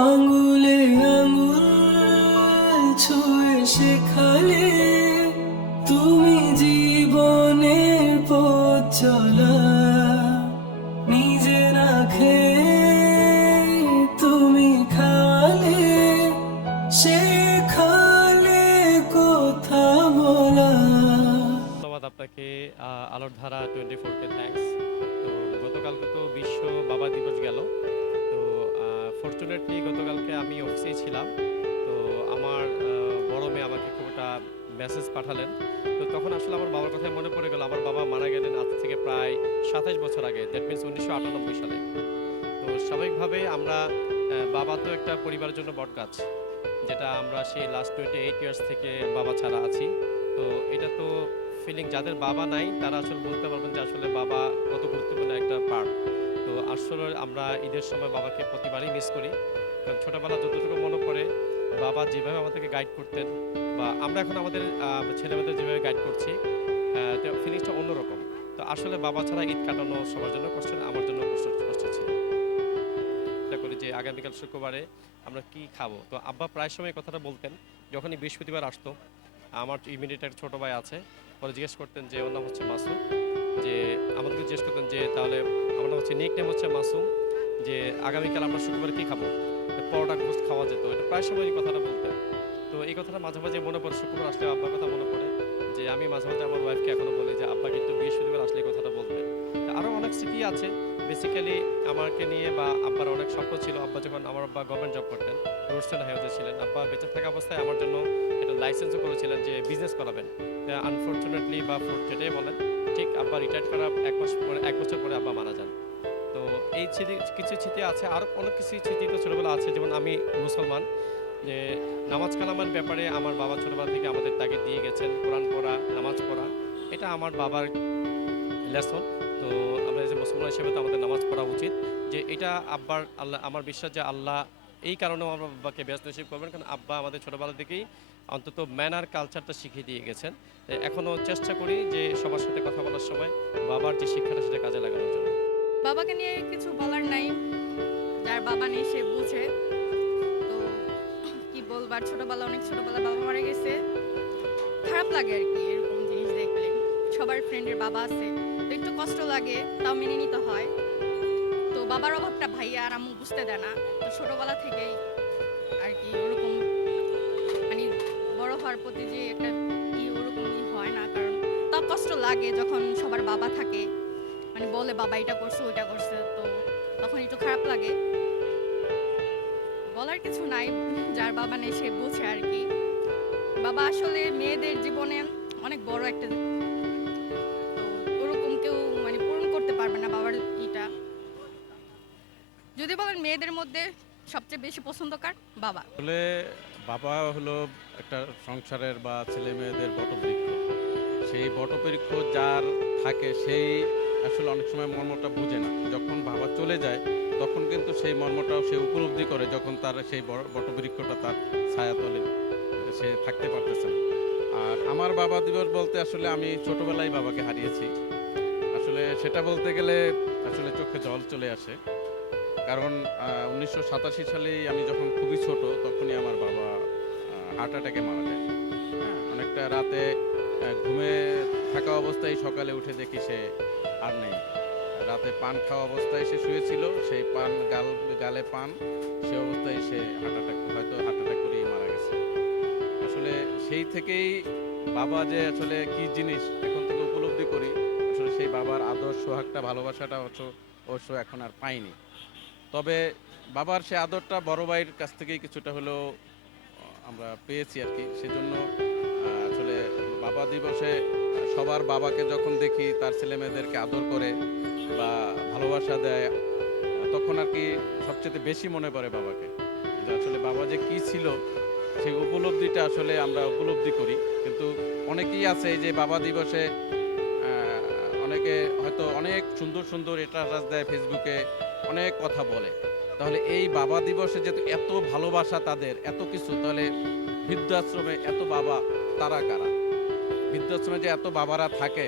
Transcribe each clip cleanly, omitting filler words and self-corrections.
আঙুলে আঙুল ছুঁয়ে শেখালে তুমি জীবনের পথ চলা। নিজে না খেয়ে তুমি খাওয়ালে, শেখালে কথা বলা। ধন্যবাদ আপনাকে। আলোর ধারা 24-কে থ্যাঙ্কস। তো গতকালকে তো বিশ্ব বাবা দিবস গেল। তো ফরচুনেটলি গতকালকে আমি অফিসেই ছিলাম। তো আমার বড় মেয়ে আমাকে খুব একটা মেসেজ পাঠালেন। তো তখন আসলে আমার বাবার কথাই মনে পড়ে গেল। আমার বাবা মারা গেলেন আজ থেকে প্রায় ২৭ বছর আগে, দ্যাট মিনস ১৯৯৮ সালে। তো স্বাভাবিকভাবে আমরা বাবা তো একটা পরিবারের জন্য বটগাছ, যেটা আমরা সেই লাস্ট 28 ইয়ার্স থেকে বাবা ছাড়া আছি। তো এটা তো ফিলিং, যাদের বাবা নাই তারা আসলে বলতে পারবেন যে আসলে বাবা কত গুরুত্বপূর্ণ একটা পার্ট। তো আসলে আমরা ঈদের সময় বাবাকে প্রতিবারই মিস করি, কারণ ছোটোবেলা যতটুকু মনে পড়ে বাবা যেভাবে আমাদেরকে গাইড করতেন, বা আমরা এখন আমাদের ছেলেমেয়েদের যেভাবে গাইড করছি, তো ফিলিংসটা অন্যরকম। তো আসলে বাবা ছাড়া ঈদ কাটানো সবার জন্য কষ্ট, আমার জন্য কষ্ট ছিল। চিন্তা করি যে আগামীকাল শুক্রবারে আমরা কি খাবো। তো আব্বা প্রায় সময় কথাটা বলতেন, যখনই বৃহস্পতিবার আসতো। আমার ইমিডিয়েট একটা ছোটো ভাই আছে, পরে জিজ্ঞেস করতেন যে ওর নাম হচ্ছে মাসুম, যে আমাদেরকে জিজ্ঞেস করতেন যে তাহলে আমার নাম হচ্ছে, নিক নেম হচ্ছে মাসুম, যে আগামীকাল আমরা শুক্রবারে কী খাবো। পরোটা গোস্ত খাওয়া যেত, এটা প্রায় সময় এই কথাটা বলতেন। তো এই কথাটা মাঝে মাঝে মনে পড়ে, শুক্রবার আসলে আব্বার কথা মনে পড়ে। যে আমি মাঝে মাঝে আমার ওয়াইফকে এখনও বলি যে আব্বা কিন্তু বৃহস্পতিবার আসলে এই কথাটা বলতেন। আরও অনেক স্মৃতি আছে বেসিক্যালি আমাকে নিয়ে, বা আব্বার অনেক স্বপ্ন ছিল। আব্বা যখন, আমার আব্বা গভর্নমেন্ট জব করতেন, রোডস অ্যান্ড হাইওয়েতে ছিলেন। আব্বা বেঁচে থাকা অবস্থায় আমার জন্য একটা লাইসেন্সও করেছিলেন যে বিজনেস করাবেন। আনফর্চুনেটলি বা যেটাই বলেন, ঠিক আব্বা রিটায়ার করা 1 বছর পরে আব্বা মারা যান। তো এই স্মৃতি, কিছু স্মৃতি আছে, আর অনেক কিছু স্মৃতি তো ছোটোবেলা আছে। যেমন আমি মুসলমান, যে নামাজ কালামের ব্যাপারে আমার বাবা ছোটোবেলা থেকে আমাদের তাগিদ দিয়ে গেছেন, কোরআন পড়া, নামাজ পড়া, এটা আমার বাবার লেসন। তো আমরা যে মুসলমান হিসেবে তো আমাদের নামাজ পড়া উচিত। যে এটা আব্বার, আল্লাহ, আমার বিশ্বাস যে আল্লাহ এই কারণেও আমার বাবাকে ব্যস্ত নসিব করবেন, কারণ আব্বা আমাদের ছোটোবেলা থেকেই অন্তত ম্যানার কালচারটা শিখিয়ে দিয়ে গেছেন। এখনও চেষ্টা করি যে সবার সাথে কথা বলার সময় বাবার যে শিক্ষাটা সেটা কাজে লাগানোর জন্য। বাবাকে নিয়ে কিছু বলার নাই, যার বাবা নেই সে বুঝে। তো কি বলবার, অনেক ছোটবেলা বাবা মারা গেছে, খারাপ লাগে আর কি এরকম জিনিস দেখলে। সবার ফ্রেন্ডের বাবা আছে, তো একটু কষ্ট লাগে, তাও মেনে নিতে হয়। তো বাবার অভাবটা ভাইয়া আর আম্মু বুঝতে দেয় না। তো ছোটবেলা থেকেই আর কি ওরকম, মানে বড় হওয়ার প্রতি যে একটা ওরকম হয় না, কারণ তাও কষ্ট লাগে যখন সবার বাবা থাকে, মানে বলে বাবা এটা করছে ওইটা করছে, তো তখন একটু খারাপ লাগে। বলার কিছু নাই, যার বাবা নেই সে বুঝে আর কি। বাবা আসলে মেয়েদের জীবনে অনেক বড় একটা, তো ওরকম কেউ মানে পূরণ করতে পারবে না বাবার ইটা। যদি বলেন মেয়েদের মধ্যে সবচেয়ে বেশি পছন্দ কার, বাবা। আসলে বাবা হলো একটা সংসারের বা ছেলে মেয়েদের বটবৃক্ষ। সেই বটবৃক্ষ যার থাকে সেই আসলে অনেক সময় মর্মটা বুঝে না। যখন বাবা চলে যায় তখন কিন্তু সেই মর্মটাও সে উপলব্ধি করে, যখন তার সেই বটবৃক্ষটা তার ছায়াতলে সে থাকতে পারতেছে না। আর আমার বাবা দিবস বলতে আসলে আমি ছোটবেলায় বাবাকে হারিয়েছি। আসলে সেটা বলতে গেলে আসলে চোখে জল চলে আসে। কারণ ১৯৮৭ সালেই আমি যখন খুবই ছোট তখনই আমার বাবা হার্ট অ্যাটাকে মারা যায়। হ্যাঁ, অনেকটা রাতে ঘুমে থাকা অবস্থায় সকালে উঠে দেখি সে আর নেই। রাতে পান খাওয়া অবস্থায় সে শুয়েছিল, সেই পান গালে পান, সে অবস্থায় সে হয়তো হার্ট অ্যাটাক করেই মারা গেছে। আসলে সেই থেকেই বাবা যে আসলে কি জিনিস এখন থেকে উপলব্ধি করি। আসলে সেই বাবার আদর, সোহাগটা, ভালোবাসাটা অবশ্য এখন আর পাইনি। তবে বাবার সে আদরটা বড় ভাইয়ের কাছ থেকেই কিছুটা হলেও আমরা পেয়েছি আর কি। সেজন্য আসলে বাবা দিবসে সবার বাবাকে যখন দেখি তার ছেলে মেয়েদেরকে আদর করে বা ভালোবাসা দেয়, তখন আর কি সবচেয়ে বেশি মনে পড়ে বাবাকে। যে আসলে বাবা যে কি ছিল সেই উপলব্ধিটা আসলে আমরা উপলব্ধি করি। কিন্তু অনেকেই আছে এই যে বাবা দিবসে অনেকে হয়তো অনেক সুন্দর সুন্দর স্ট্যাটাস দেয় ফেসবুকে, অনেক কথা বলে। তাহলে এই বাবা দিবসে যেহেতু এত ভালোবাসা তাদের, এত কিছু, তাহলে বৃদ্ধাশ্রমে এত বাবা তারা কারা? বৃদ্ধাশ্রমে যে এত বাবারা থাকে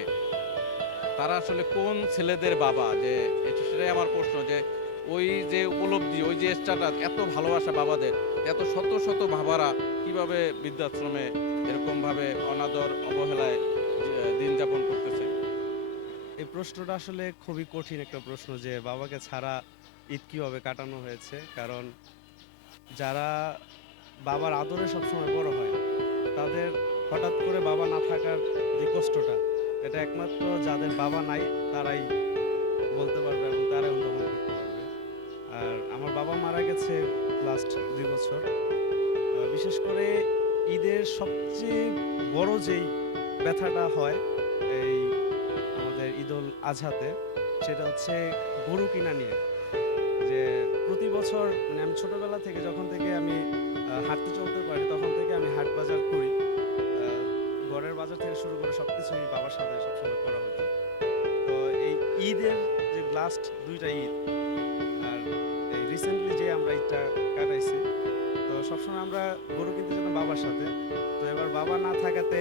তারা আসলে কোন ছেলেদের বাবা? যে সেটাই আমার প্রশ্ন, যে ওই যে উপলব্ধি, ওই যে স্ট্যাটাস, এত ভালোবাসা বাবাদের, এত শত শত বাবারা কিভাবে বৃদ্ধাশ্রমে এরকমভাবে অনাদর অবহেলায় দিন যাপন করতেছে? এই প্রশ্নটা আসলে খুবই কঠিন একটা প্রশ্ন যে বাবাকে ছাড়া ঈদ কীভাবে কাটানো হয়েছে। কারণ যারা বাবার আদরে সবসময় বড় হয় তাদের হঠাৎ করে বাবা না থাকার যে কষ্টটা, এটা একমাত্র যাদের বাবা নাই তারাই বলতে পারবে এবং তারাই অনুধাবন করতে পারবে। আর আমার বাবা মারা গেছে লাস্ট 2 বছর। বিশেষ করে ঈদের সবচেয়ে বড় যেই ব্যথাটা হয় এই আমাদের ঈদুল আজহাতে, সেটা হচ্ছে গরু কিনা নিয়ে। যে প্রতি বছর মানে আমি ছোটবেলা থেকে যখন থেকে আমি হাঁটতে চলতে পারি তখন থেকে আমি হাট বাজার করি। ঘরের বাজার থেকে শুরু করে সব কিছুই বাবার সাথে সবসময় করা হতো। তো এই ঈদের যে লাস্ট 2টা ঈদ আর এই রিসেন্টলি যে আমরা ঈদটা কাটাইছি, তো সবসময় আমরা গরু কিনতে যেতাম বাবার সাথে। তো এবার বাবা না থাকাতে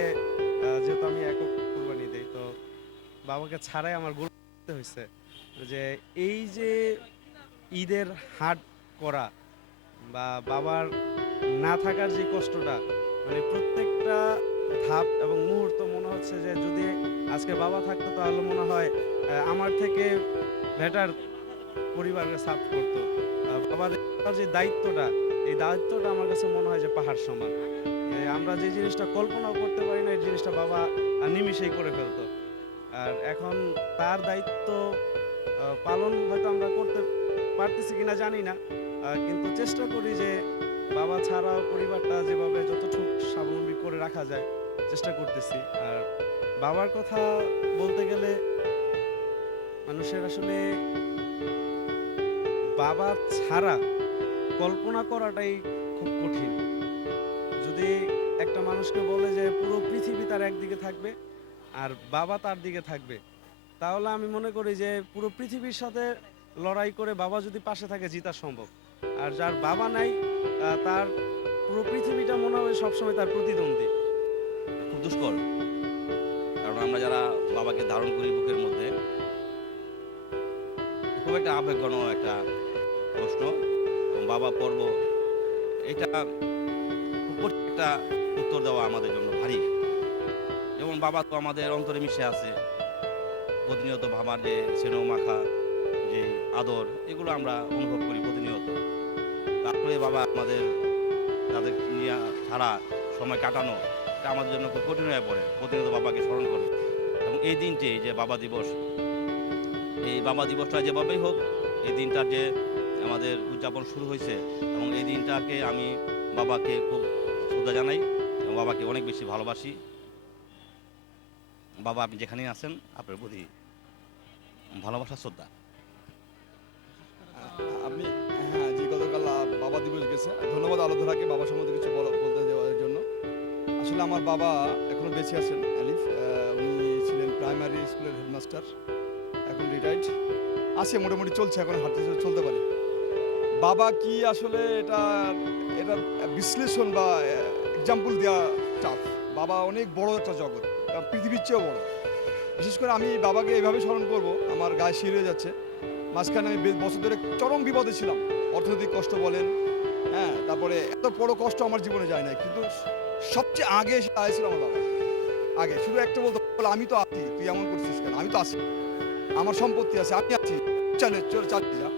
যেহেতু আমি একক কুরবানি দেই, তো বাবাকে ছাড়াই আমার গরু কিনতে হয়েছে। যে এই যে ঈদের হাট করা বা বাবার না থাকার যে কষ্টটা, মানে প্রত্যেকটা ধাপ এবং মুহূর্ত মনে হচ্ছে যে যদি আজকে বাবা থাকতো তাহলে মনে হয় আমার থেকে বেটার পরিবারের সাপোর্ট করতো। বাবার যে দায়িত্বটা, এই দায়িত্বটা আমার কাছে মনে হয় যে পাহাড় সমান। আমরা যে জিনিসটা কল্পনাও করতে পারি না এই জিনিসটা বাবা নিমিষেই করে ফেলতো। আর এখন তার দায়িত্ব পালন হয়তো আমরা করতে পারতেছি কিনা জানি না, কিন্তু চেষ্টা করি যে বাবা ছাড়াও পরিবারটা যেভাবে যতটুকু স্বাবলম্বী করে রাখা যায় চেষ্টা করতেছি। আর বাবার কথা বলতে গেলে মানুষের আসলে বাবা ছাড়া কল্পনা করাটাই খুব কঠিন। যদি একটা মানুষকে বলে যে পুরো পৃথিবী তার একদিকে থাকবে আর বাবা তার দিকে থাকবে, তাহলে আমি মনে করি যে পুরো পৃথিবীর সাথে লড়াই করে বাবা যদি পাশে থাকে জিতা সম্ভব। আর যার বাবা নাই তার পুরো পৃথিবীটা মনে হবে সবসময় তার প্রতিদ্বন্দ্বী। খুব দুষ্কর, কারণ আমরা যারা বাবাকে ধারণ করি বুকের মধ্যে, খুব একটা আবেগঘন একটা প্রশ্ন। এবং বাবা পর্ব, এটা খুব কঠিন একটা উত্তর দেওয়া আমাদের জন্য ভারী। এবং বাবা তো আমাদের অন্তরে মিশে আছে, প্রতিনিয়ত বাবার যে স্নেহ মাখা যে আদর, এগুলো আমরা অনুভব করি প্রতিনিয়ত। তারপরে বাবা আমাদের তাদের নিয়ে ছাড়া সময় কাটানো, এটা আমাদের জন্য খুব কঠিন হয়ে পড়ে। প্রতিনিয়ত বাবাকে স্মরণ করে এবং এই দিনটি যে বাবা দিবস, এই বাবা দিবসটা যেভাবেই হোক এই দিনটার যে আমাদের উদযাপন শুরু হয়েছে, এবং এই দিনটাকে আমি বাবাকে খুব শ্রদ্ধা জানাই এবং বাবাকে অনেক বেশি ভালোবাসি। বাবা আপনি যেখানেই আছেন আপনার প্রতি ভালোবাসা, শ্রদ্ধা। আপনি হ্যাঁ, যে গতকাল বাবা দিবস গেছে, ধন্যবাদ আলোধরাকে বাবা সম্বন্ধে কিছু বলতে দেওয়ার জন্য। আসলে আমার বাবা এখনো বেঁচে আছেন, আলিফ। উনি ছিলেন প্রাইমারি স্কুলের হেডমাস্টার, এখন রিটায়ার্ড আছে, মোটামুটি চলছে, এখন হাঁটতে চলতে পারে। বাবা কি আসলে এটা এটা বিশ্লেষণ বা এক্সাম্পল দেওয়া টাফ। বাবা অনেক বড় একটা জগৎ, পৃথিবীর চেয়েও বড়। বিশেষ করে আমি বাবাকে এইভাবে স্মরণ করব, আমার গায়ে শির হয়ে যাচ্ছে। মাঝখানে আমি বছর ধরে চরম বিপদে ছিলাম, অর্থনৈতিক কষ্ট বলেন, হ্যাঁ, তারপরে এত বড় কষ্ট আমার জীবনে যায় না, কিন্তু সবচেয়ে আগে এসে দাঁড়িয়েছিল আমার বাবা। আগে শুধু একটা বলতো, আমি তো আছি, তুই এমন করছিস কেন, আমি তো আছি, আমার সম্পত্তি আছে, আমি আছি, চালিয়ে যা।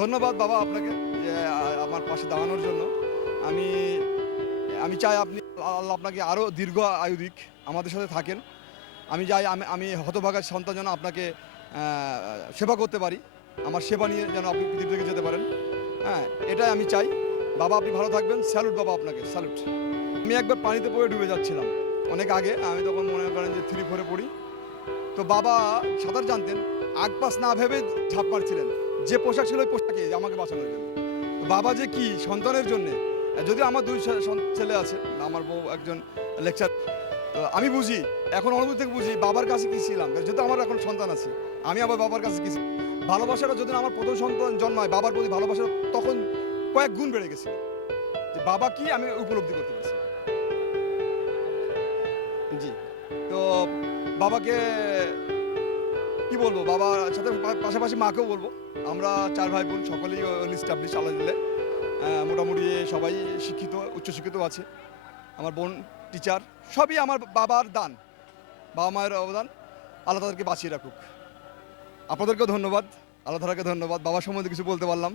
ধন্যবাদ বাবা আপনাকে যে আমার পাশে দাঁড়ানোর জন্য। আমি আমি চাই আপনি, আল্লাহ আপনাকে আরও দীর্ঘ আয়ু দিক, আমাদের সাথে থাকেন। আমি চাই আমি হতভাগার সন্তান যেন আপনাকে সেবা করতে পারি, আমার সেবা নিয়ে যেন আপনি পৃথিবী থেকে যেতে পারেন। হ্যাঁ, এটাই আমি চাই। বাবা আপনি ভালো থাকবেন, স্যালুট বাবা আপনাকে, স্যালুট। আমি একবার পানিতে পড়ে ডুবে যাচ্ছিলাম অনেক আগে, আমি তখন মনে করেন যে 3-4-এ পড়ি। তো বাবা সাঁতার জানতেন, আগপাস না ভেবে ঝাঁপ মারছিলেন, যে পোশাক ছিল ওই পোশাকে আমাকে বাঁচানোর জন্য। তো বাবা যে কি সন্তানের জন্যে, যদি আমার 2 ছেলে আছে, আমার বউ একজন লেকচার, তো আমি বুঝি, এখন অনুভূতি থেকে বুঝি বাবার কাছে কি ছিলাম। যেহেতু আমার এখন সন্তান আছে, আমি আবার বাবার কাছে কি ছিলাম। ভালোবাসাটা যদি আমার প্রথম সন্তান জন্মায়, বাবার প্রতি ভালোবাসা তখন কয়েক গুণ বেড়ে গেছে, যে বাবা কি আমি উপলব্ধি করতে পারছি। জি, তো বাবাকে কি বলবো, বাবার সাথে পাশাপাশি মাকেও বলবো, আমরা 4 ভাই বোন সকলেই এস্টাবলিশ আলহামদুলিল্লাহ। মোটামুটি সবাই শিক্ষিত, উচ্চশিক্ষিত আছে। আমার বোন টিচার, সবই আমার বাবার দান, বাবা মায়ের অবদান। আল্লাহ তাদেরকে বাঁচিয়ে রাখুক। আপনাদেরকেও ধন্যবাদ, আল্লাহ তাআলাকে ধন্যবাদ। বাবার সম্বন্ধে কিছু বলতে পারলাম,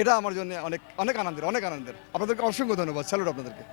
এটা আমার জন্য অনেক অনেক আনন্দের, অনেক আনন্দের। আপনাদেরকে অসংখ্য ধন্যবাদ, স্যালুট আপনাদেরকে।